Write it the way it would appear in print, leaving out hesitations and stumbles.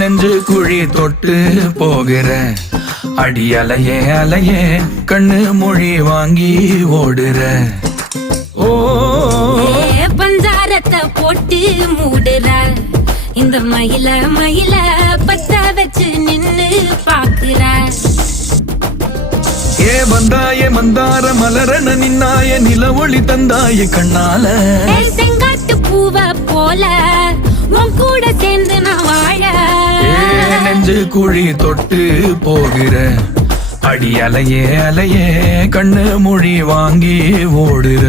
நெஞ்சு குழி தொட்டு போகிற அடி அலையே அலையே கண்ணு மொழி வாங்கி ஓடுற. ஓ பஞ்சாரத்தை போட்டு மூடுற இந்த மயில மயில பத்த வச்சு நின்னு பாக்குற. ஏ வந்தாய மந்தார மலரன நின்னாய நில ஒளி தந்தாய கண்ணால. செங்காட்டு பூவ போல உன் கூட சேர்ந்து நான் வாழ. நெஞ்சு குழி தொட்டு போகிற அடி அலையே அலையே கண்ணு மொழி வாங்கி ஓடுற.